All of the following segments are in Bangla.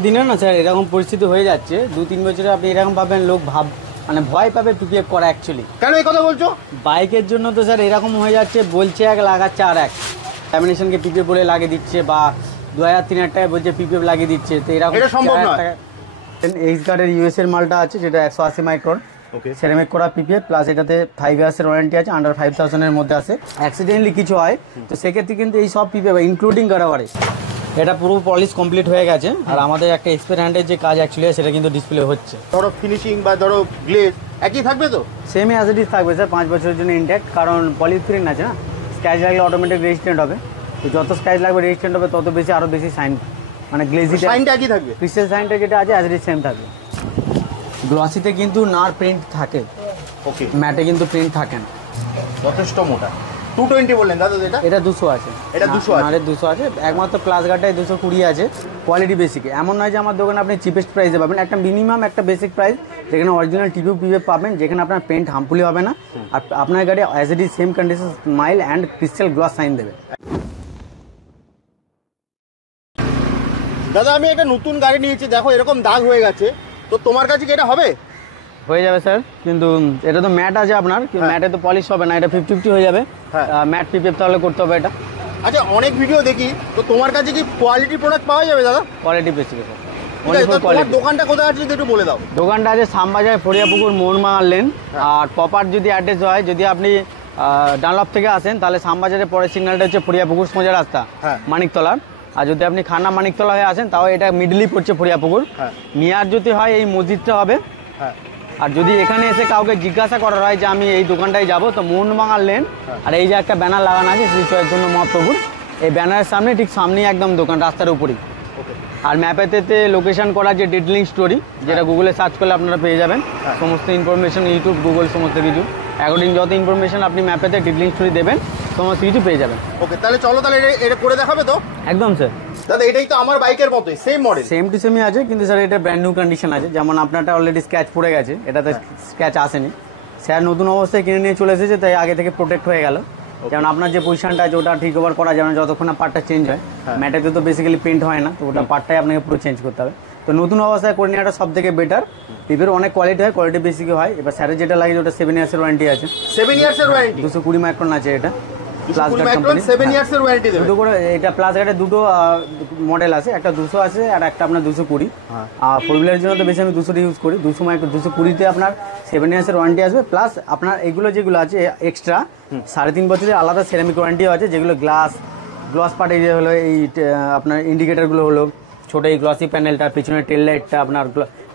দিনে না স্যার এরকম পরিস্থিতি হয়ে যাচ্ছে 2-3 বছরে আপনি এরকম পাবেন লোক মানে ভয় পাবে পিপিএফ করা অ্যাকচুয়ালি। কেন এই কথা বলছো? বাইকের জন্য তো স্যার এরকম হয়ে যাচ্ছে, বলছে এক লাগাচ্ছে আর এক ল্যামিনেশনকে পিপিএফ বলে লাগিয়ে দিচ্ছে, বা 2000-3000 টাকা বলছে পিপিএফ লাগিয়ে দিচ্ছে। তো এরকম এটা সম্ভব নয়। এইচ গার্ডের ইউএস এর মালটা আছে যেটা 180 মাইক্রন সেরামিক করা পিপিএফ, প্লাস এটাতে 5 ইয়ার্সের ওয়ারেন্টি আছে, আন্ডার 5000 এর মধ্যে আছে। অ্যাক্সিডেন্টলি কিছু হয় তো সেক্ষেত্রে কিন্তু এই সব পিপিএফ ইনক্লুডিং গাড়াবাড়ি এটা পুরো পলিশ কমপ্লিট হয়ে গেছে। আর আমাদের একটা এক্সপায়ার হ্যান্ডের যে কাজ অ্যাকচুয়ালি সেটা কিন্তু ডিসপ্লে হচ্ছে। ধরো ফিনিশিং বা ধরো গ্লেজ একই থাকবে তো? সেমই অ্যাজ ইট ইজ থাকবে স্যার, 5 বছরের জন্য ইনট্যাক্ট। কারণ পলিথিন আছে না, স্ক্র্যাচ লাগলে অটোমেটিক রেজিস্ট্যান্ট হবে। তো যত স্ক্র্যাচ লাগবে রেজিস্ট্যান্ট হবে তত বেশি আরও বেশি সাইন, মানে গ্লেজিটা সাইনটা একই থাকবে, ক্রিস্টাল সাইনটা যেটা আছে অ্যাজ ইট ইজ সেম থাকবে। গ্লসিতে কিন্তু নার প্রিন্ট থাকে, ওকে, ম্যাটে কিন্তু প্রিন্ট থাকে না। যথেষ্ট মোটা। 220 বললেন দাদা? এটা 200 আছে, এটা 200 আছে, নারের 200 আছে। একমাত্র প্লাস গার্ডটাই 220 আছে। কোয়ালিটি বেসিক, এমন নয় যে আমার দোকানে আপনি চিপেস্ট প্রাইসে পাবেন, একটা মিনিমাম একটা বেসিক প্রাইস যেখানে অরিজিনাল পিপিএফ পাবেন, যেখানে আপনার পেন্ট হার্মফুলি হবে না, আর আপনার গাড়ি as it is same condition smile and crystal glass shine দেবে। দাদা আমি একটা নতুন গাড়ি নিয়েছি, দেখো এরকম দাগ হয়ে গেছে, তো তোমার কাছে কি এটা হবে? হয়ে যাবে স্যার, কিন্তু এটা তো ম্যাট আছে আপনার, ম্যাটে তো পলিশ হবে না, এটা 50-50 হয়ে যাবে। ম্যাট পিপিএফ তাহলে করতে হবে এটা। আচ্ছা, অনেক ভিডিও দেখি, তো তোমার কাছে কি কোয়ালিটি প্রোডাক্ট পাওয়া যাবে দাদা? কোয়ালিটি বেশি স্যার। তোমার দোকানটা কোথায় আছে যদি একটু বলে দাও। দোকানটা আছে শ্যামবাজার ফরিয়াপুকুর মোড়মা লেন। আর প্রপার যদি অ্যাড্রেস হয়, যদি আপনি ডানলপ থেকে আসেন তাহলে শ্যামবাজারের পরের সিগন্যালটা হচ্ছে ফরিয়াপুকুর সোজা রাস্তা মানিকতলার। আর যদি আপনি খান্না মানিকতলা হয়ে আসেন তাও এটা মিডলি পড়ছে ফরিয়াপুকুর। নিয়ার যদি হয় এই মসজিদটা হবে। আর যদি এখানে এসে কাউকে জিজ্ঞাসা করা হয় যে আমি এই দোকানটায় যাবো, তো মোহনবাগান লেন, আর এই যে একটা ব্যানার লাগানো আছে শ্রী চৈতন্য মহাপ্রভুর, এই ব্যানারের সামনে ঠিক সামনেই একদম দোকান, রাস্তার উপরেই। আর ম্যাপেতে লোকেশন করা যে ডিটেলিং স্টোরি, যেটা গুগলে সার্চ করলে আপনারা পেয়ে যাবেন সমস্ত ইনফরমেশন, ইউটিউব গুগল সমস্ত কিছু অ্যাকর্ডিং যত ইনফরমেশন আপনি ম্যাপেতে ডিটেলিং স্টোরি দেবেন সমস্ত কিছু পেয়ে যাবেন। ওকে, তাহলে চলো, তাহলে এটা করে দেখাবে তো? একদম স্যার। দাদা এটাই তো আমার বাইকের মতোই সেম মডেল, সেম টু সেমই আছে, কিন্তু স্যার এটা ব্র্যান্ড নিউ কন্ডিশন আছে। যেমন আপনারটা অলরেডি স্ক্র্যাচ পড়ে গেছে, এটাতে স্ক্র্যাচ আসেনি। স্যার নতুন অবস্থায় কিনে নিয়ে চলে এসেছে, তাই আগে থেকে প্রোটেক্ট হয়ে গেল। যেমন আপনার যে পজিশনটা আছে ওটা ঠিক ওভার করা যাবে না যতক্ষণ না পার্টটা চেঞ্জ হয়। ম্যাটেতে তো বেসিক্যালি প্রিন্ট হয় না, তো ওটা পার্টটাই আপনাকে পুরো চেঞ্জ করতে হবে। তো নতুন অবস্থায় করে নেওয়াটা সব থেকে বেটার। পিপির অনেক কোয়ালিটি হয়, কোয়ালিটি বেসিক হয়। এবার স্যারের যেটা লাগে ওটা 7 ইয়ার্সের ওয়ারেন্টি আছে। 7 ইয়ার্সের ওয়ারেন্টি, 220 মাইক্রন আছে এটা। প্লাস গার্ড কোম্পানি 7 ইয়ার্সের ওয়ারেন্টি দেবে। দুটো করে এটা প্লাস গার্ডের দুটো মডেল আছে, একটা 200 আছে আর একটা আপনার 220। আর ফোর হুইলারের জন্য তো বেশি আমি 200 ইউজ করি। 220-তে আপনার 7 ইয়ার্সের ওয়ারেন্টি আসবে, প্লাস আপনার এগুলো যেগুলো আছে এক্সট্রা 3.5 বছরের আলাদা সেরামিক ওয়ারেন্টিও আছে, যেগুলো গ্লাস পার্ট এই হলো, এই আপনার ইন্ডিকেটারগুলো হলো ছোটো, এই গ্লসি প্যানেলটা, পিছনের টেল লাইটটা, আপনার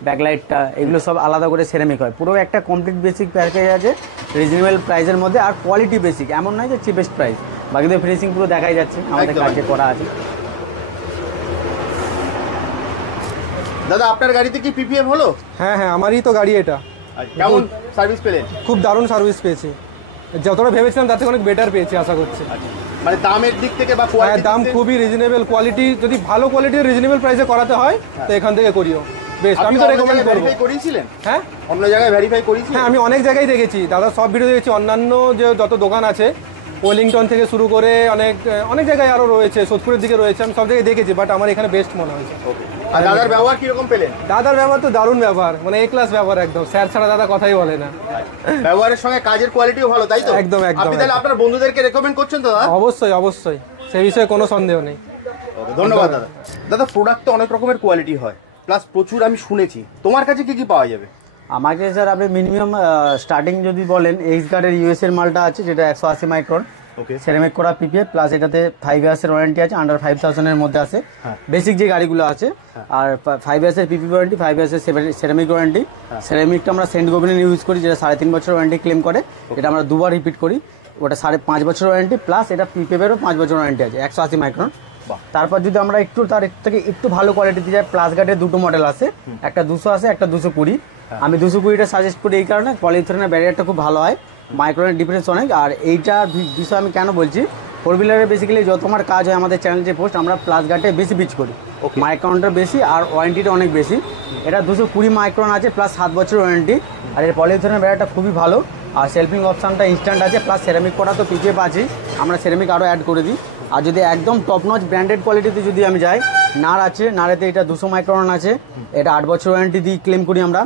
ব্যাকলাইটটা, এগুলো সব আলাদা করে সেরামিক হয়। পুরো একটা কমপ্লিট বেসিক প্যাকেজ আছে রিজনেবল প্রাইসের মধ্যে, আর কোয়ালিটি বেসিক, এমন নয় যে চিপেস্ট প্রাইস। বাকিদের ফিনিশিং পুরো দেখাই যাচ্ছে আমাদের কাজে করা আছে। দাদা আপনার গাড়িতে কি পিপিএফ হলো? হ্যাঁ হ্যাঁ, আমারই তো গাড়ি এটা। কেমন সার্ভিস পেলেন? খুব দারুণ সার্ভিস পেয়েছি, যতটা ভেবেছিলাম তার থেকে অনেক বেটার পেয়েছি আশা করছি। মানে দামের দিক থেকে বা কোয়ালিটি? দাম খুবই রিজনেবল, কোয়ালিটি যদি ভালো কোয়ালিটির রিজনেবল প্রাইসে করাতে হয় তো এখান থেকে করিও বেস্ট। আমি তো রেকমেন্ড করব। ভেরিফাই করিয়েছিলেন? হ্যাঁ, অন্য জায়গায় ভেরিফাই করিয়েছি। হ্যাঁ, আমি অনেক জায়গায় দেখেছি দাদা, সব ভিডিও দেখেছি। অন্যান্য যে যত দোকান আছে ওয়েলিংটন থেকে শুরু করে অনেক জায়গায় আরও রয়েছে, সোদপুরের দিকে রয়েছে, আমি সব জায়গায় দেখেছি, বাট আমার এখানে বেস্ট মনে হয়েছে। আর দাদার ব্যবহার কিরকম পেলেন? দাদার ব্যবহার তো দারুণ ব্যবহার, মানে এ ক্লাস ব্যবহার একদম। স্যার ছাড়া দাদা কথাই বলে না। ব্যবহারের সঙ্গে কাজের কোয়ালিটিও ভালো, তাই তো? একদম একদম। আপনি তাহলে আপনার বন্ধুদেরকে রেকমেন্ড করছেন তো? দাদা অবশ্যই অবশ্যই, সেই বিষয়ে কোনো সন্দেহ নেই। ধন্যবাদ দাদা। দাদা প্রোডাক্ট তো অনেক রকমের কোয়ালিটি হয়, প্লাস প্রচুর আমি শুনেছি, তোমার কাছে কি কি পাওয়া যাবে? আমাকে স্যার আপনি মিনিমাম স্টার্টিং যদি বলেন, এইচ গার্ডের ইউএস এর মালটা আছে যেটা 180 মাইক্রন সেরামিক করা পিপিএফ, প্লাস এটাতে 5 ইয়ার্সের ওয়ারেন্টি আছে, আন্ডার 5000 এর মধ্যে আছে বেসিক যে গাড়িগুলো আছে। আর 5 ইয়ার্সের পিপি ওয়ারেন্টি, 5 ইয়ার্সের সেরামিক ওয়ারেন্টি। সেরামিকটা আমরা সেন্ট গোবিনের ইউজ করি, যেটা 3.5 বছর ওয়ারেন্টি ক্লেম করে। এটা আমরা দুবার রিপিট করি, ওটা 5.5 বছর ওয়ারেন্টি, প্লাস এটা পিপিএফেরও 5 বছর ওয়ারেন্টি আছে 180 মাইক্রন। তারপর যদি আমরা একটু তার থেকে একটু ভালো কোয়ালিটি যায়, প্লাস গার্ডের দুটো মডেল আছে, একটা 200 আছে, একটা 220। আমি 220টা সাজেস্ট করি এই কারণে, পলিথিনের ব্যারিয়ারটা খুব ভালো হয়, মাইক্রনের ডিফারেন্স অনেক। আর এইটার বিষয় আমি কেন বলছি, ফোর হুইলারে বেসিক্যালি যত আমার কাজ হয় আমাদের চ্যানেল যে পোস্ট, আমরা প্লাস গার্ডে বেশি পিচ করি, মাইক্রনটা বেশি আর ওয়ারেন্টিটা অনেক বেশি। এটা 220 মাইক্রন আছে, প্লাস 7 বছর ওয়ারেন্টি। আর এর পলিথিনের ব্যারিয়ারটা খুবই ভালো, আর সেলফিং অপশানটা ইনস্ট্যান্ট আছে, প্লাস সেরামিক করা তো পিপিএফ আছে, আমরা সেরামিক আরও অ্যাড করে দিই। আর যদি একদম টপ নচ ব্র্যান্ডেড কোয়ালিটিতে যদি আমি যাই, নার আছে, নারেতে এটা 200 মাইক্রন আছে, এটা 8 বছর ওয়ারেন্টি দিয়ে ক্লেম করি আমরা।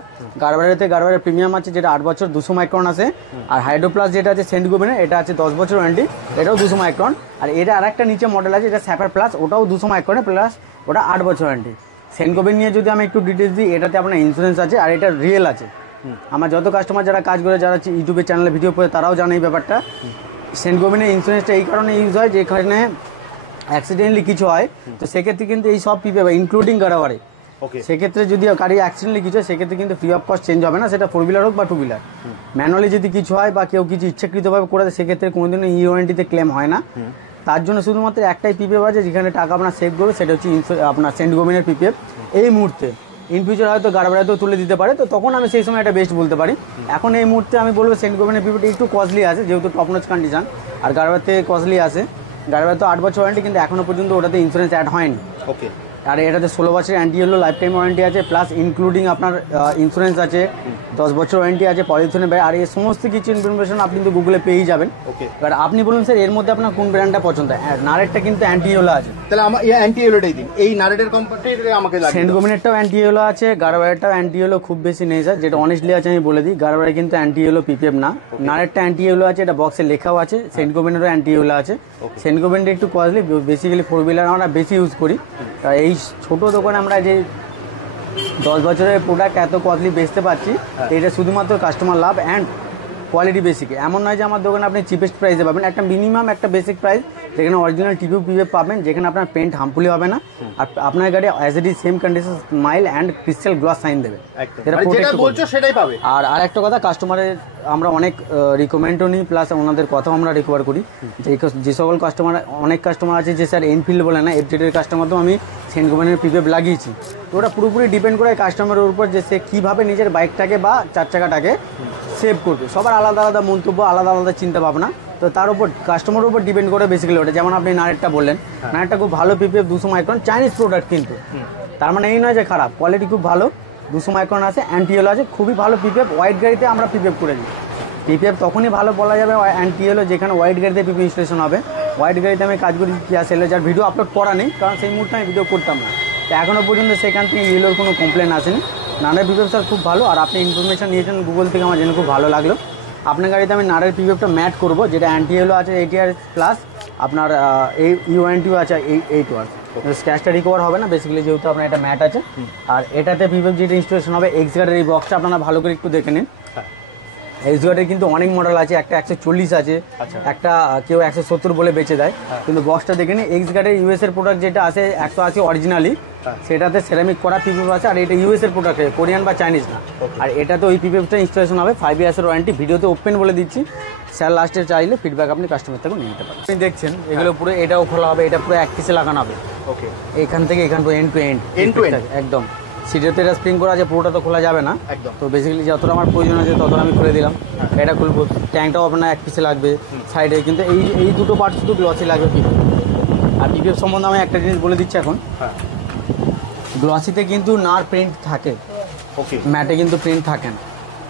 গারবারের প্রিমিয়াম আছে যেটা 8 বছর 200 মাইক্রন আছে। আর হাইড্রো প্লাস যেটা আছে সেন্ট গোবিনের, এটা আছে 10 বছর ওয়ারেন্টি, এটাও 200 মাইক্রন। আর এটা আরেকটা নিচে মডেল আছে, এটা স্যাপার প্লাস, ওটাও 200 মাইক্রনে প্লাস, ওটা 8 বছর ওয়ারেন্টি। সেন্ট গোবিন নিয়ে যদি আমি একটু ডিটেলস দিই, এটাতে আপনার ইন্স্যুরেন্স আছে আর এটা রিয়েল আছে। আমার যত কাস্টমার যারা কাজ করে, যারা ইউটিউবে চ্যানেলে ভিডিও করে, তারাও জানে এই ব্যাপারটা। সেন্ট গোবিনের ইন্স্যুরেন্সটা এই কারণে ইউজ হয়, যেখানে অ্যাক্সিডেন্টলি কিছু হয় তো সেক্ষেত্রে কিন্তু এই সব পিপে ইনক্লুডিং গাড়াবাড়ি, সেক্ষেত্রে যদি গাড়ি অ্যাক্সিডেন্টলি কিছু হয় সেক্ষেত্রে কিন্তু ফ্রি অফ কস্ট চেঞ্জ হবে না, সেটা 4 হুইলার হোক বা 2 হুইলার। ম্যানুয়ালি যদি কিছু হয় বা কেউ কিছু ইচ্ছাকৃতভাবে করে দেয় সেক্ষেত্রে কোনোদিনও ওয়ারেন্টিতে ক্লেম হয় না। তার জন্য শুধুমাত্র একটাই পিপিএফ আছে যেখানে টাকা আপনার সেভ করবে, সেটা হচ্ছে আপনার সেন্ট গোবিনের পিপিএফ। এই মুহূর্তে ইন ফিউচার হয়তো গাড়াবাড়িতেও তুলে দিতে পারে, তো তখন আমি সেই সময় এটা বেস্ট বলতে পারি। এখন এই মুহূর্তে আমি বলবো সেন্ট গোবিনের পিপিএফটা একটু কস্টলি আছে, যেহেতু টপ নচ কন্ডিশন, আর গাড়াবাড়িতে কস্টলি আছে। গাড়ির তো 8 বছর ওয়ারেন্টি, কিন্তু এখনো পর্যন্ত ওটাতে ইন্স্যুরেন্স অ্যাড হয়নি। ওকে। আর এটাতে 16 বছরের anti yellow life time warranty আছে, প্লাস ইনক্লুডিং আপনার ইন্স্যুরেন্স আছে, 10 বছর ওয়ারেন্টি আছে, পলিউশনের বাইরে। আর এই সমস্ত কিছু ইনফরমেশন আপনি কিন্তু গুগলে পেয়েই যাবেন। ওকে। এবার আপনি বলুন স্যার এর মধ্যে আপনার কোন ব্র্যান্ডটা পছন্দ? নারেটটা কিন্তু অ্যান্টি ইয়েলো আছে, তাহলে আমার এই অ্যান্টি ইয়েলোটাই দিন। এই নারেটের কোম্পানিটা আমাকে লাগে। সেন্ট গোবিনেরটাও অ্যান্টি ইয়েলো আছে, গাড়াবাড়িটাও অ্যান্টি ইয়েলো খুব বেশি নেই স্যার, যেটা অনেস্টলি আছে আমি বলে দিই। গাড়াবাড়ি কিন্তু অ্যান্টি ইয়েলো পিপিএফ না, নারেটটা অ্যান্টি ইয়েলো আছে, এটা বক্সে লেখাও আছে। সেন্ট গোবিনেরও অ্যান্টি ইয়েলো আছে। সেন্ট গোবিনটা একটু কস্টলি, বেসিক্যালি 4 হুইলার আমরা বেশি ইউজ করি। এই ছোটো দোকানে আমরা যে 10 বছরের প্রোডাক্ট এত কস্টলি বেচতে পারছি, এটা শুধুমাত্র কাস্টমার লাভ অ্যান্ড কোয়ালিটি বেসিকে। এমন নয় যে আমার দোকানে আপনি চিপেস্ট প্রাইসে পাবেন, একটা মিনিমাম একটা বেসিক প্রাইস যেখানে অরিজিনাল পিপিএফ পাবেন, যেখানে আপনার পেন্ট হার্মফুলি হবে না, আর আপনার গাড়ি as it is same condition smile and crystal glass shine দেবে, যেটা বলছো সেটাই পাবে। আর আরেকটা কথা, কাস্টমারের আমরা অনেক রিকমেন্ডও নিই, প্লাস ওনাদের কথাও আমরা রিকভার করি। যে সকল কাস্টমার, অনেক কাস্টমার আছে যে স্যার এনফিল্ড বলে না, এফজেডের কাস্টমার তো আমি সেন্ট গোবিনের পিপিএফ লাগিয়েছি। তো ওটা পুরোপুরি ডিপেন্ড করে কাস্টমারের উপর যে সে কীভাবে নিজের বাইকটাকে বা 4 চাকাটাকে সেভ করবে। সবার আলাদা আলাদা মন্তব্য, আলাদা আলাদা চিন্তা ভাবনা, তো তার উপর কাস্টমারের উপর ডিপেন্ড করে বেসিক্যালি ওটা। যেমন আপনি নারেটটা বললেন, নারেটটা খুব ভালো পিপিএফ, 200 মাইক্রন, চাইনিজ প্রোডাক্ট, কিন্তু তার মানে এই নয় যে খারাপ, কোয়ালিটি খুব ভালো, 200 মাইক্রন আছে, অ্যান্টি ইয়েলো আছে, খুবই ভালো পিপিএফ। হোয়াইট গাড়িতে আমরা পিপিএফ করে দিই। পিপিএফ তখনই ভালো বলা যাবে অ্যান্টি ইয়েলো যেখানে হোয়াইট গাড়িতে পিপিএফ ইনস্টলেশন হবে। হোয়াইট গাড়িতে আমি কাজ করি কিয়া সেলে, যার ভিডিও আপলোড করা নেই, কারণ সেই মুহূর্তে আমি ভিডিও করতাম না। তো এখনও পর্যন্ত সেখান থেকে ইয়েলোর কোনো কমপ্লেন আসেনি। নারের পিপিএফ স্যার খুব ভালো, আর আপনি ইনফরমেশন নিয়েছেন গুগল থেকে, আমার জেনে খুব ভালো লাগলো। আপনার গাড়িতে আমি নারের পিপিএফটা ম্যাট করবো, যেটা অ্যান্টি ইয়েলো আছে 8 ইয়ার প্লাস, আপনার এই ওয়ারেন্টিও আছে 8 ওয়ার। স্ক্র্যাচটা রিকভার হবে না বেসিক্যালি, যেহেতু আপনার এটা ম্যাট আছে। আর এটাতে পিপিএফ যেটা ইনস্টলেশন হবে, এক্স গার্ডের এই বক্সটা আপনারা ভালো করে একটু দেখে নিন। এক্স গার্ডের কিন্তু অনেক মডেল আছে, একটা 140 আছে, একটা কেউ 170 বলে বেচে দেয়, কিন্তু বক্সটা দেখে নিন। এক্স গার্ডের ইউএস এর প্রোডাক্ট যেটা আছে 180 অরিজিনালি, সেটাতে সেরামিক করা পিপিএফ আছে, আর এটা ইউএস এর প্রোডাক্ট, কোরিয়ান বা চাইনিজ না। আর এটাতে ওই পিপিএফটা ইনস্টলেশন হবে, 5 ইয়ার্সের ওয়ারেন্টি। ভিডিওতে ওপেন বলে দিচ্ছি, স্যার লাস্টে চাইলে ফিডব্যাক আপনি কাস্টমার থেকে নিতে পারেন। আপনি দেখছেন এগুলো পুরো, এটাও খোলা হবে, এটা পুরো 1 পিসে লাগানো হবে। ওকে, এখান থেকে এখান পর্যন্ত এন্ড টু এন্ড একদম। সিটেতে এটা স্প্রিং করা আছে, পুরোটা তো খোলা যাবে না একদম। তো বেসিক্যালি যতটা আমার প্রয়োজন আছে ততটা আমি খুলে দিলাম। এটা খুলবো, ট্যাঙ্কটাও আপনার 1 পিসে লাগবে সাইডে, কিন্তু এই দুটো পার্ট শুধু গ্লসি লাগবে পিপিএফ। আর পিপিএফ সম্বন্ধে আমি একটা জিনিস বলে দিচ্ছি এখন, গ্লসিতে কিন্তু নার প্রিন্ট থাকে, ওকে, ম্যাটে কিন্তু প্রিন্ট থাকে না।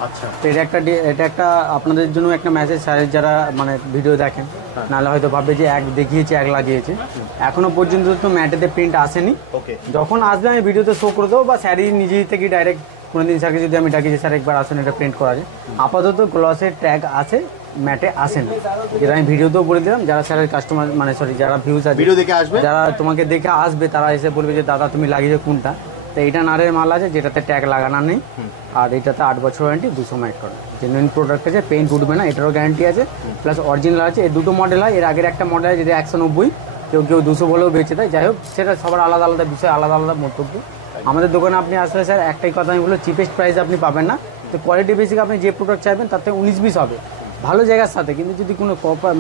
আচ্ছা, তো এটা একটা আপনাদের জন্য একটা মেসেজ, স্যারের যারা মানে ভিডিও দেখেন, নাহলে হয়তো ভাববে যে এক দেখিয়েছে এক লাগিয়েছে। এখনো পর্যন্ত তো ম্যাটেতে প্রিন্ট আসেনি, ওকে, যখন আসবে আমি ভিডিওতে শো করে দেবো, বা স্যারই নিজেই থেকে ডাইরেক্ট কোনোদিন স্যারকে যদি আমি ডাকি যে স্যার একবার আসেন এটা প্রিন্ট করা যায়। আপাতত গ্লসের ট্যাগ আছে, ম্যাটে আসে না, যেটা আমি ভিডিওতেও বলে দিলাম। যারা স্যারের কাস্টমার মানে সরি যারা ভিউজ আছে, ভিডিও দেখে আসবে, যারা তোমাকে দেখে আসবে, তারা এসে বলবে যে দাদা তুমি লাগিয়েছো কোনটা। তো এইটা নারের মাল আছে, যেটাতে ট্যাগ লাগানো নেই, আর এটাতে 8 বছর ওয়ারেন্টি, 200 মাইক্রন, জেনুইন প্রোডাক্ট আছে, পেইন্ট উঠবে না, এটারও গ্যারান্টি আছে, প্লাস অরিজিনাল আছে। এই দুটো মডেল হয়, এর আগের একটা মডেল আছে যেটা 190, কেউ 200 বলেও বেঁচে দেয়। যাই হোক, সেটা সবার আলাদা আলাদা বিষয়, আলাদা আলাদা মন্তব্য। আমাদের দোকানে আপনি আসলে স্যার একটাই কথা আমি বলবো, চিপেস্ট প্রাইস আপনি পাবেন না। তো কোয়ালিটি বেসিক আপনি যে প্রোডাক্ট চাইবেন তার থেকে 19-20 হবে ভালো জায়গার সাথে, কিন্তু যদি কোনো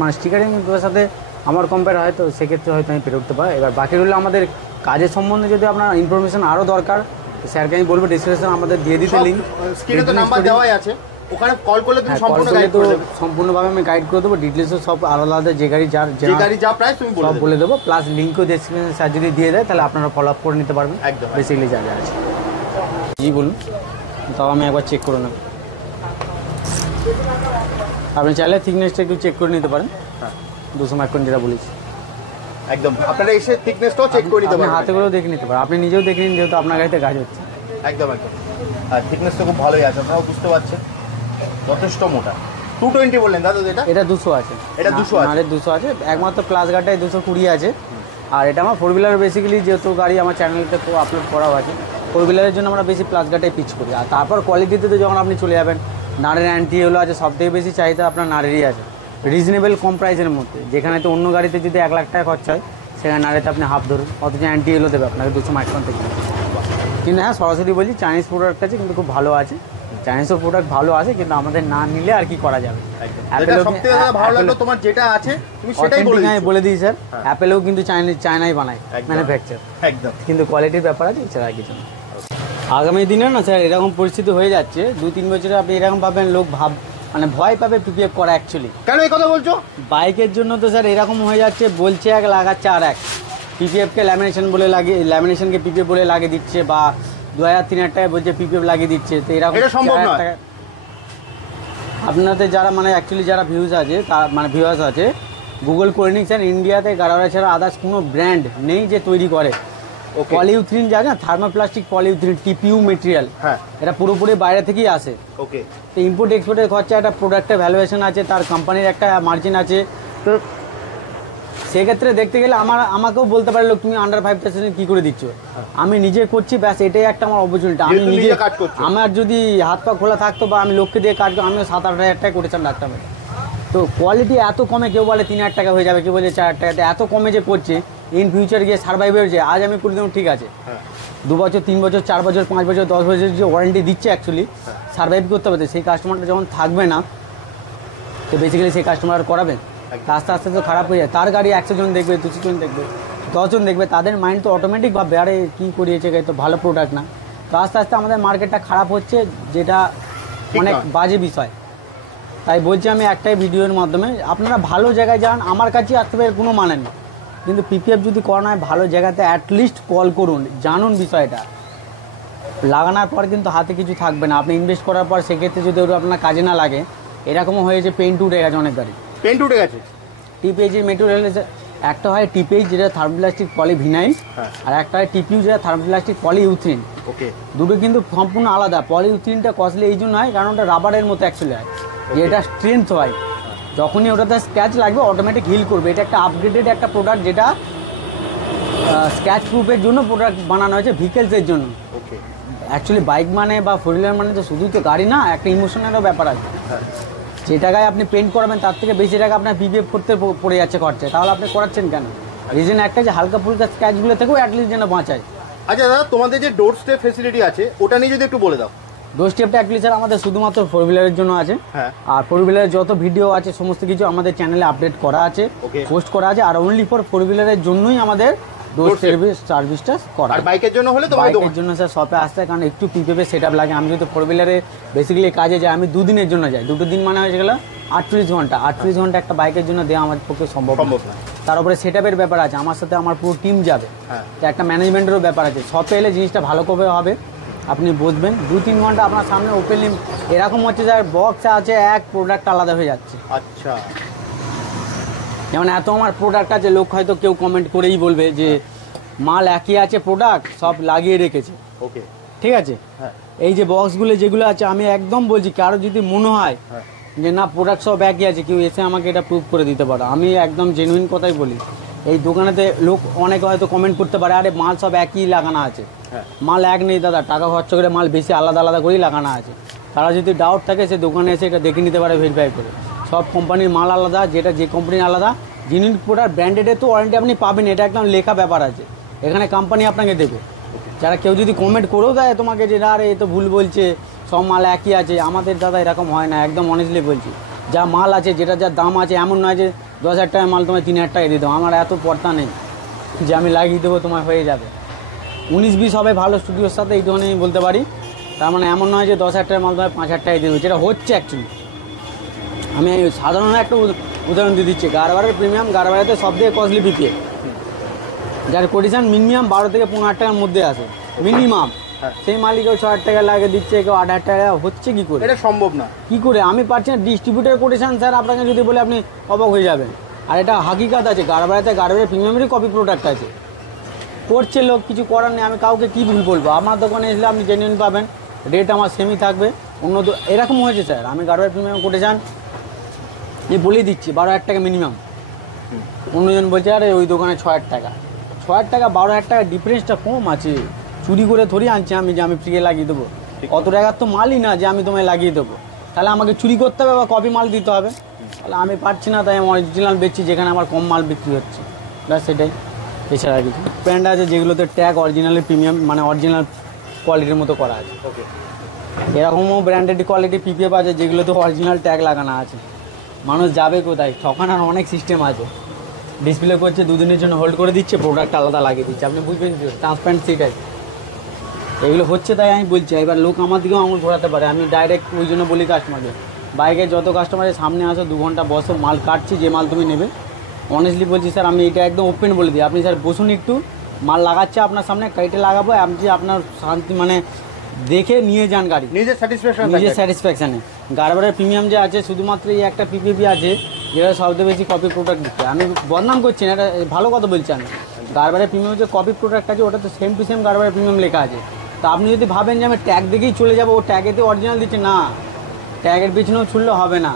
মানে স্টিকারিং সাথে আমার কম্পেয়ার হয় তো সেক্ষেত্রে হয়তো আমি পেরে উঠতে পারি। এবার বাকি রইল আমাদের কাজের সম্বন্ধে, যদি আপনার ইনফরমেশন আরও দরকার, স্যারকে আমি বলবো ডিসক্রিপশন আমাদের দিয়ে দিতে লিঙ্ক, স্ক্রিনে তো নাম্বার দেওয়াই আছে, ওখানে কল করলে তুমি সম্পূর্ণভাবে আমি গাইড করে দেবো। ডিটেলসও সব আলাদা আলাদা, যে গাড়ি যা প্রাইস তুমি সব বলে দেবো, প্লাস লিঙ্কও ডেসক্রিপশনে স্যার যদি দিয়ে দেয় তাহলে আপনারা ফলো আপ করে নিতে পারবেন একদম বেসিক্যালি যা যা আছে। জি বলুন, তাও আমি একবার চেক করে নেব। আপনি চাইলে থিকনেসটা একটু চেক করে নিতে পারেন, 200 মাইক্রন যেটা বলেছি একদম আপনারা এসে থিকনেসটাও চেক করে নিতে পারবেন, হাতে করেও দেখে নিতে পারেন, আপনি নিজেও দেখে নিন যেহেতু আপনার গাড়িতে কাজ হচ্ছে। একদম একদম। আর থিকনেসটা খুব ভালোই আছে, আপনারাও বুঝতে পারছেন যথেষ্ট মোটা। 220 বললেন দাদা এটা? এটা 200 আছে, এটা 200 আছে, আরে 200 আছে, একমাত্র প্লাস গাড়িটাই 220 আছে। আর এটা আমার 4 হুইলার বেসিক্যালি যেহেতু গাড়ি আমার চ্যানেলতে আপলোড করাও আছে, 4 হুইলারের জন্য আমরা বেশি প্লাস গাড়িটাই পিচ করি। আর তারপর কোয়ালিটিতে তো যখন আপনি চলে যাবেন, নাড়ের অ্যান্টি এগুলো আছে, সবথেকে বেশি চাহিদা আপনার নাড়েরই আছে, রিজনেবল কম প্রাইসের মধ্যে। যেখানে তো অন্য গাড়িতে যদি 1 লাখ টাকা খরচা হয়, সেখানে নাড়েতে আপনি হাফ ধরুন, অথচ অ্যান্টি এগুলো দেবে আপনাকে 200 মাইক্রন থেকে। কিন্তু হ্যাঁ সরাসরি বলছি চাইনিজ প্রোডাক্ট আছে, কিন্তু খুব ভালো আছে, চাইনিজও প্রোডাক্ট ভালো আছে, কিন্তু আমাদের না নিলে আর কি করা যাবে। বলে দিই স্যার, অ্যাপেলেও কিন্তু চায়নায় বানায় ম্যানুফ্যাকচার, কিন্তু কোয়ালিটির ব্যাপার আছে, এছাড়া কিছু না। আগামী দিনে না স্যার এরকম পরিস্থিতি হয়ে যাচ্ছে, 2-3 বছরে আপনি এরকম পাবেন, লোক মানে ভয় পাবে পিপিএফ করা। অ্যাকচুয়ালি কেন এই কথা বলছো? বাইকের জন্য তো স্যার এরকম হয়ে যাচ্ছে, বলছে এক লাগাচ্ছে আর এক, পিপিএফকে ল্যামিনেশন বলে লাগিয়ে, ল্যামিনেশনকে পিপিএফ বলে লাগিয়ে দিচ্ছে, বা 2000-3000 টাকা বলছে পিপিএফ লাগিয়ে দিচ্ছে। তো এরকম আপনাদের যারা মানে অ্যাকচুয়ালি যারা ভিউজ আছে, মানে ভিউয়ার্স আছে, গুগল করে নিন স্যার, ইন্ডিয়াতে গাড়ারা ছাড়া আদার্স কোনো ব্র্যান্ড নেই যে তৈরি করে পলিউথিন, জানেন না, থার্মোপ্লাস্টিক পলিউথিন, টিপিইউ মেটেরিয়াল, এটা পুরোপুরি বাইরে থেকেই আসে। ওকে, তো ইম্পোর্ট এক্সপোর্টের খরচা, একটা প্রোডাক্টের ভ্যালুয়েশন আছে, তার কোম্পানির একটা মার্জিন আছে। তো সেক্ষেত্রে দেখতে গেলে আমাকেও বলতে পারে লোক, তুমি আন্ডার 5% কি করে দিচ্ছ? আমি নিজে করছি, ব্যাস এটাই একটা আমার অপরচুনিটি। আমি নিজে আমার যদি হাত পা খোলা থাকতো বা আমি লোককে দিয়ে কাজ, আমিও 7-8 হাজার টাকা করেছিলাম ডাক্তার। তো কোয়ালিটি এত কমে, কেউ বলে 3000 টাকা হয়ে যাবে, কেউ বলে 4000 টাকা, এত কমে যে করছে, ইন ফিউচার গিয়ে সার্ভাইভের যে আজ আমি করে দেবো ঠিক আছে, 2 বছর 3 বছর 4 বছর 5 বছর 10 বছর যে ওয়ারেন্টি দিচ্ছে, অ্যাকচুয়ালি সার্ভাইভ করতে হবে। সেই কাস্টমারটা যখন থাকবে না, তো বেসিক্যালি সেই কাস্টমার করাবেন, আস্তে আস্তে তো খারাপ হয়ে যায়। তার গাড়ি 100 জন দেখবে, 200 জন দেখবে, 10 জন দেখবে, তাদের মাইন্ড তো অটোমেটিক ভাববে আরে কী করিয়েছে, তো ভালো প্রোডাক্ট না। তো আস্তে আস্তে আমাদের মার্কেটটা খারাপ হচ্ছে, যেটা অনেক বাজে বিষয়। তাই বলছি আমি একটাই ভিডিওর মাধ্যমে, আপনারা ভালো জায়গায় যান, আমার কাছে আসতে পারে কোনো মানে নেই, কিন্তু পিপিএফ যদি করানো হয় ভালো জায়গাতে, অ্যাটলিস্ট কল করুন, জানুন বিষয়টা। লাগানোর পর কিন্তু হাতে কিছু থাকবে না, আপনি ইনভেস্ট করার পর সেক্ষেত্রে যদি ওটা আপনার কাজে না লাগে, এরকমও হয়েছে পেন্ট উঠে গেছে অনেক গাড়ি, পেন্ট উঠে গেছে। টিপিএইচের মেটেরিয়াল একটা হয় টিপিএইচ যেটা থার্মোপ্লাস্টিক পলিভিনাইল, আর একটা হয় টিপিইউ যেটা থার্মোপ্লাস্টিক পলিইউথিন। ওকে, দুটো কিন্তু সম্পূর্ণ আলাদা। পলিইউথিনটা কস্টলি এই জন্য হয় কারণ ওটা রাবারের মতো অ্যাকচুয়ালি হয়, যেটা স্ট্রেংথ হয়, যখনই ওটাতে স্ক্র্যাচ লাগবে অটোমেটিক হিল করবে। এটা একটা আপগ্রেডেড একটা প্রোডাক্ট, যেটা স্ক্র্যাচ প্রুফের জন্য প্রোডাক্ট বানানো হয়েছে, ভেহিকেলসের জন্য। ওকে, অ্যাকচুয়ালি বাইক মানে বা 4 হুইলার মানে তো শুধুই তো গাড়ি না, একটা ইমোশনেরও ব্যাপার আছে। যে টাকায় আপনি পেন্ট করাবেন তার থেকে বেশি টাকা আপনার পিপিএফ করতে পড়ে যাচ্ছে খরচায়, তাহলে আপনি করাচ্ছেন কেন? রিজন একটা যে হালকা ফুলকা স্ক্র্যাচগুলো থেকেও অ্যাটলিস্ট যেন বাঁচায়। আচ্ছা দাদা, তোমাদের যে ডোর স্টেপ ফেসিলিটি আছে ওটা নিয়ে যদি একটু বলে দাও। ডোর স্টেপটা অ্যাকচুয়ালি স্যার আমাদের শুধুমাত্র 4 হুইলারের জন্য আছে, আর 4 হুইলারের যত ভিডিও আছে সমস্ত কিছু আমাদের চ্যানেলে আপডেট করা আছে, পোস্ট করা আছে, আর অনলি ফর 4 হুইলারের জন্যই আমাদের ডোর সার্ভিসটা করা। আর বাইকের জন্য হলে তো বাইকের জন্য স্যার শপে আসতে, কারণ একটু পিপিএফের সেটআপ লাগে। আমি যদি 4 হুইলারে বেসিক্যালি কাজে যাই, আমি 2 দিনের জন্য যাই, 2 দিন মানে হয়ে গেল 38 ঘন্টা। 38 ঘন্টা একটা বাইকের জন্য দেওয়া আমাদের পক্ষে সম্ভব না। তার উপরে সেটআপের ব্যাপার আছে, আমার সাথে আমার পুরো টিম যাবে, তো একটা ম্যানেজমেন্টেরও ব্যাপার আছে। শপে এলে জিনিসটা ভালো করে হবে, আপনি বুঝবেন। 2-3 ঘন্টা আপনার সামনে ওপেনলি এরকম হচ্ছে যার বক্স আছে, এক প্রোডাক্ট আলাদা হয়ে যাচ্ছে। আচ্ছা, যেমন এত আমার প্রোডাক্ট আছে, লোক হয়তো কেউ কমেন্ট করেই বলবে যে মাল একই আছে, প্রোডাক্ট সব লাগিয়ে রেখেছে। ওকে, ঠিক আছে, এই যে বক্সগুলো যেগুলো আছে, আমি একদম বলছি কারো যদি মনে হয় যে না প্রোডাক্ট সব একই আছে, কেউ এসে আমাকে এটা প্রুভ করে দিতে পারো। আমি একদম জেনুইন কথাই বলি। এই দোকানেতে লোক অনেকে হয়তো কমেন্ট করতে পারে আরে মাল সব একই লাগানো আছে, মাল এক নেই দাদা, টাকা খরচ করে মাল বেশি আলাদা আলাদা করেই লাগানো আছে। তারা যদি ডাউট থাকে সে দোকানে এসে এটা দেখে নিতে পারে ভেরিফাই করে। সব কোম্পানির মাল আলাদা, যেটা যে কোম্পানির আলাদা। জেনুইন প্রোডাক্ট ব্র্যান্ডেডের তো ওয়ারেন্টি আপনি পাবেন, এটা একদম লেখা ব্যাপার আছে, এখানে কোম্পানি আপনাকে দেবে। যারা কেউ যদি কমেন্ট করেও দেয় তোমাকে যে আরে এ তো ভুল বলছে, সব মাল একই আছে, আমাদের দাদা এরকম হয় না, একদম অনেস্টলি বলছি। যা মাল আছে, যেটা যা দাম আছে, এমন নয় যে 10,000 টাকার মাল তোমায় 3,000 টাকা দিয়ে দেবো। আমার এত পড়তা নেই যে আমি লাগিয়ে দেবো তোমার হয়ে যাবে। 19-20 হবে ভালো স্টুডিওর সাথে, এইটুখানি আমি বলতে পারি। তার মানে এমন নয় যে 10,000 টাকার মাল তোমায় 5,000 টাকায় দিয়ে দেবো, যেটা হচ্ছে অ্যাকচুয়ালি। আমি সাধারণ একটা উদাহরণ দিয়ে দিচ্ছি, গারবারের প্রিমিয়াম, গারবারেতে সব থেকে কস্টলি পিপিএফ, যার কোটেশন মিনিমাম 12 থেকে 15,000 টাকার মধ্যে আসে মিনিমাম। সেই মালিকেও 6,000 টাকা লাগে দিচ্ছে, কেউ 8,000 টাকা, হচ্ছে কি করে? এটা সম্ভব না। কি করে আমি পাচ্ছি না? ডিস্ট্রিবিউটার কোটেশন স্যার আপনাকে যদি বলে আপনি অবাক হয়ে যাবেন। আর এটা হাকিকাত আছে, গাড়বাড়াতে গাড়বাড়ি প্রিমিয়ামেরই কপি প্রোডাক্ট আছে, করছে লোক, কিছু করার নেই। আমি কাউকে কী ভুল বলবো? আমার দোকানে এসলে আপনি জেনুইন পাবেন, রেট আমার সেমই থাকবে। অন্য এরকম হয়েছে স্যার, আমি গাড়বাড়ি প্রিমিয়াম করতে যান, এই বলেই দিচ্ছি 12,000 টাকা মিনিমাম। অন্যজন বলছে আরে ওই দোকানে 6,000 টাকা, 6,000 টাকা 12,000 টাকা ডিফারেন্সটা কম আছে। চুরি করে থরি আনছি আমি যে আমি ফ্রিয়ে লাগিয়ে দেবো, অত টাকার তো মালই না যে আমি তোমায় লাগিয়ে দেবো। তাহলে আমাকে চুরি করতে হবে বা কপি মাল দিতে হবে, তাহলে আমি পারছি না, তাই আমি অরিজিনাল বেচছি যেখানে আমার কম মাল বিক্রি হচ্ছে, ব্যাস সেটাই, এছাড়া কিছু। প্যান্ট আছে যেগুলোতে ট্যাগ অরিজিনালি প্রিমিয়াম মানে অরিজিনাল কোয়ালিটির মতো করা আছে। ওকে, এরকমও ব্র্যান্ডেড কোয়ালিটি পিপিএফ আছে যেগুলোতে অরিজিনাল ট্যাগ লাগানো আছে। মানুষ যাবে কোথায়? ঠকানোর অনেক সিস্টেম আছে, ডিসপ্লে করছে, দুদিনের জন্য হোল্ড করে দিচ্ছে, প্রোডাক্ট আলাদা লাগিয়ে দিচ্ছে, আপনি বুঝবেন ট্রান্সপারেন্ট সিট আছে, এগুলো হচ্ছে। তাই আমি বলছি, এবার লোক আমার দিকেও আঙুল ঘোরাতে পারে, আমি ডাইরেক্ট ওই জন্য বলি কাস্টমারকে, বাইকের যত কাস্টমারের সামনে আসো 2 ঘন্টা বসো, মাল কাটছি, যে মাল তুমি নেবে অনেস্টলি বলছি স্যার, আমি এটা একদম ওপেন বলে দিই, আপনি স্যার বসুন একটু, মাল লাগাচ্ছে আপনার সামনে, কাইটে লাগাবো, আপনি আপনার শান্তি মানে দেখে নিয়ে যান গাড়ি, নিজের স্যাটিসফ্যাকশন, নিজের স্যাটিসফ্যাকশানে। গাড়বাড়ির প্রিমিয়াম যে আছে শুধুমাত্র এই একটা পিপিপি আছে যেটা সবচেয়ে বেশি কপি প্রোডাক্ট দিচ্ছে। আমি বদনাম করছি না, এটা ভালো কথা বলছি আমি। গাড়বাড়ির প্রিমিয়াম যে কপি প্রোডাক্ট আছে ওটা তো সেম টু সেম গাড়বাড়ির প্রিমিয়াম লেখা আছে। তো আপনি যদি ভাবেন যে আমি ট্যাগ দেখেই চলে যাবো, ও ট্যাগেতে অরিজিনাল দিচ্ছে না, ট্যাগের পিছনেও ছুটলে হবে না,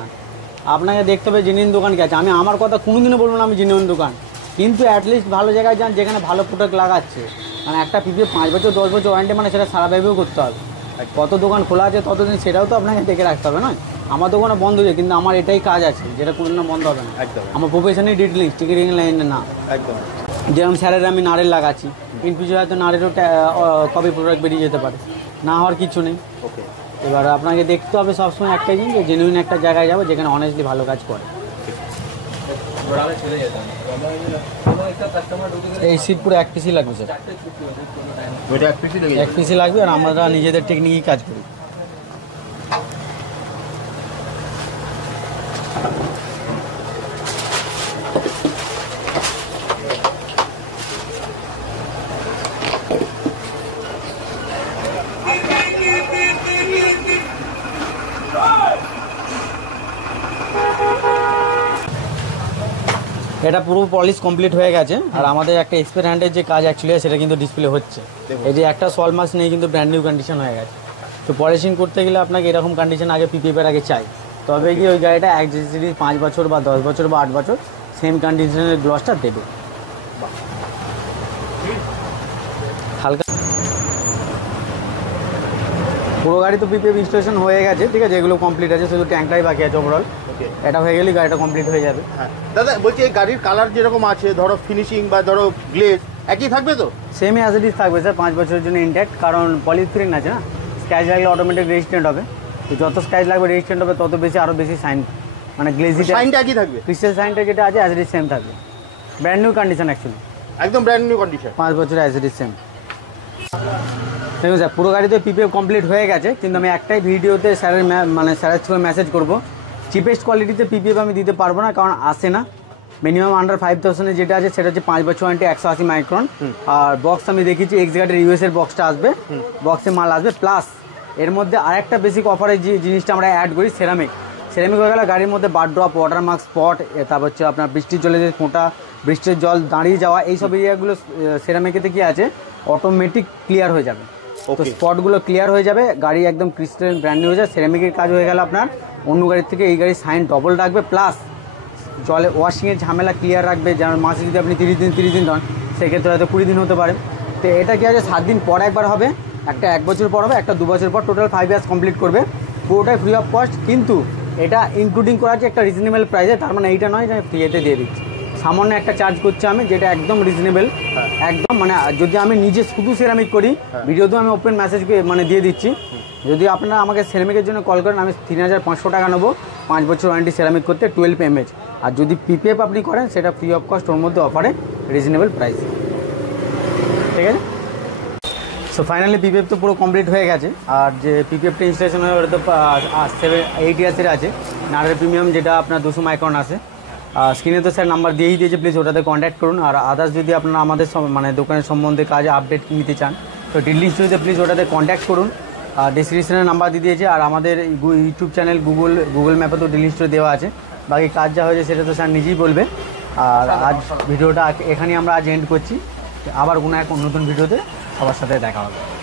আপনাকে দেখতে হবে জেনুইন দোকান কি আছে। আমি আমার কথা কোনোদিনও বলবো না আমি জেনুইন দোকান, কিন্তু অ্যাটলিস্ট ভালো জায়গায় যান যেখানে ভালো প্রোডাক্ট লাগাচ্ছে। মানে একটা পিপিএফ 5 বছর 10 বছর ওয়ারেন্টি, মানে সেটা সারা ভাবেও করতে হবে। কত দোকান খোলা আছে ততদিন সেটাও তো আপনাকে দেখে রাখতে হবে, নয় আমার দোকানে বন্ধ হয়েছে, কিন্তু আমার এটাই কাজ আছে যেটা কোনোদিনও বন্ধ হবে না। একদম, আমার প্রফেশনাল ডিটেলিংস, টিকিটিং লাইনে না। একদম, যেরকম স্যারের আমি নাড়ের লাগাচ্ছি, ইন ফিউচার হয়তো নাড়েরও কপি প্রোডাক্ট বেরিয়ে যেতে পারে, না হওয়ার কিছু নেই। ওকে, এবার আপনাকে দেখতে হবে সবসময় একটাই জিনিস, যে জেনুইন একটা জায়গায় যাবো যেখানে অনেস্টলি ভালো কাজ করে। এই সিট পুরো 1 পিসি লাগবে স্যার, ওইটা 1 পিসি লেগে 1 পিসি লাগবে, আর আমরা নিজেদের টেকনিকই কাজ করি। এটা পুরো পলিশ কমপ্লিট হয়ে গেছে, আর আমাদের একটা এক্সপের হ্যান্ডের যে কাজ অ্যাকচুয়ালি সেটা কিন্তু ডিসপ্লে হচ্ছে। এই যে একটা সল মাস নেই কিন্তু ব্র্যান্ড নিউ কন্ডিশন হয়ে গেছে। তো পলিশিং করতে গেলে আপনাকে এরকম কন্ডিশন আগে পিপিএফের আগে চাই, তবে কি ওই গাড়িটা অ্যাক্সেসরিজ 5 বছর বা 10 বছর বা 8 বছর সেম কন্ডিশনের গ্লসটা দেবে। হালকা পুরো গাড়ি তো পিপিএফ ইনস্টলেশন হয়ে গেছে, ঠিক আছে, এগুলো কমপ্লিট আছে, শুধু ট্যাঙ্কটাই বাকি আছে ওভারঅল। এটা হয়ে গেলেই গাড়িটা কমপ্লিট হয়ে যাবে। হ্যাঁ দাদা, বলছি এই গাড়ির কালার যেরকম আছে, ধরো ফিনিশিং বা ধরো গ্লেজ একই থাকবে তো? সেমই অ্যাজ ইট ইজ থাকবে স্যার, 5 বছরের জন্য ইনট্যাক্ট, কারণ পলিথিন আছে না, স্ক্র্যাচ লাগলে অটোমেটিক রেজিস্ট্যান্ট হবে, তো যত স্ক্র্যাচ লাগবে রেজিস্ট্যান্ট হবে তত বেশি আরও বেশি সাইন, মানে গ্লেজিটা সাইনটা একই থাকবে, ক্রিস্টাল সাইনটা যেটা আছে অ্যাজ ইট ইজ সেম থাকবে, ব্র্যান্ড নিউ কন্ডিশন অ্যাকচুয়ালি, একদম ব্র্যান্ড নিউ কন্ডিশন, 5 বছর অ্যাজ ইট ইজ সেম। দেখুন স্যার, পুরো গাড়িতে পিপিএফ কমপ্লিট হয়ে গেছে, কিন্তু আমি একটাই ভিডিওতে স্যারের থ্রুয়ে মেসেজ করবো, চিপেস্ট কোয়ালিটিতে পিপিএফ আমি দিতে পারবো না, কারণ আসে না। মিনিমাম আন্ডার 5,000 যেটা আছে সেটা হচ্ছে 5 বছর ওয়ারেন্টি, 180 মাইক্রন। আর বক্স আমি দেখেছি এক্স গার্ডের ইউএসের বক্সটা আসবে, বক্সে মাল আসবে, প্লাস এর মধ্যে আরেকটা বেসিক অফারে যে জিনিসটা আমরা অ্যাড করি, সেরামিক হয়ে গেলে গাড়ির মধ্যে বার ড্রপ, ওয়াটার মার্ক স্পট, তারপর হচ্ছে আপনার বৃষ্টির জলে যে ফোঁটা, বৃষ্টির জল দাঁড়িয়ে যাওয়া, এইসব এরিয়াগুলো সেরামিকেতে কি আছে অটোমেটিক ক্লিয়ার হয়ে যাবে, তো স্পটগুলো ক্লিয়ার হয়ে যাবে, গাড়ি একদম ক্রিস্টাল ব্র্যান্ড নিউ হয়ে যায়। সেরামিকের কাজ হয়ে গেল আপনার, অন্য গাড়ির থেকে এই গাড়ির সাইন ডবল রাখবে, প্লাস জলে ওয়াশিংয়ের ঝামেলা ক্লিয়ার রাখবে। যেমন মাসে যদি আপনি 30 দিন দেন, সেক্ষেত্রে হয়তো 20 দিন হতে পারে। তো এটা কি আছে, 7 দিন পর একবার হবে, একটা 1 বছর পর হবে, একটা 2 বছর পর, টোটাল 5 ইয়ার্স কমপ্লিট করবে, পুরোটাই ফ্রি অফ কস্ট। কিন্তু এটা ইনক্লুডিং করা আছে একটা রিজনেবল প্রাইসে, তার মানে এইটা নয় যে ফ্রিতে দিয়ে দিচ্ছি, সামান্য একটা চার্জ করছি আমি, যেটা একদম রিজনেবল, একদম। মানে যদি আমি নিজে শুধু সেরামিক করি, ভিডিওতেও আমি ওপেন মেসেজ মানে দিয়ে দিচ্ছি, যদি আপনারা আমাকে সেরামিকের জন্য কল করেন, আমি 3,500 টাকা নেবো 5 বছর ওয়ারেন্টি সেরামিক করতে, 12 mAh। আর যদি পিপিএফ আপনি করেন সেটা ফ্রি অফ কস্ট, ওর মধ্যে অফারে রিজনেবল প্রাইস, ঠিক আছে। সো ফাইনালি পিপিএফ তো পুরো কমপ্লিট হয়ে গেছে, আর যে পিপিএফটা ইনস্টলেশন হয় ওটা তো 8 ইয়ার্সের আছে, নারের প্রিমিয়াম যেটা আপনার 200 মাইক্রন আছে। স্ক্রিনে তো স্যার নাম্বার দিয়েই দিয়েছে, প্লিজ ওটাতে কন্ট্যাক্ট করুন। আর আদার্স যদি আপনারা আমাদের মানে দোকানের সম্বন্ধে কাজে আপডেট নিতে চান, তো ডিটেইলস যদি প্লিজ ওটাতে কন্ট্যাক্ট করুন, ডিসক্রিপশনে নাম্বার দিয়ে দিয়েছে। আর আমাদের ইউটিউব চ্যানেল, গুগল ম্যাপে তো ডিটেইলস দেওয়া আছে, বাকি কাজ যা হয়েছে সেটা তো স্যার নিজেই বলবে। আর আজ ভিডিওটা এখানেই আমরা আজ এন্ড করছি। আবার কোনো এক নতুন ভিডিওতে সবার সাথে দেখা হবে।